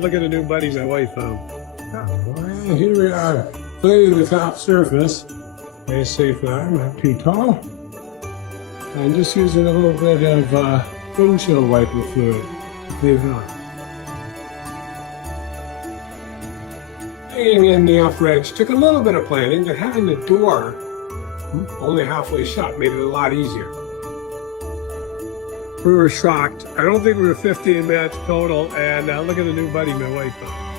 Look at the new buddies my wife found. Well, here we are, playing the top surface. Very safe there, not too tall. I'm just using a little bit of windshield wiper fluid. Leave it on. Hanging in the upright took a little bit of planning, but having the door only halfway shut made it a lot easier. We were shocked. I don't think we were 15 minutes total, and look at the new buddy my wife found.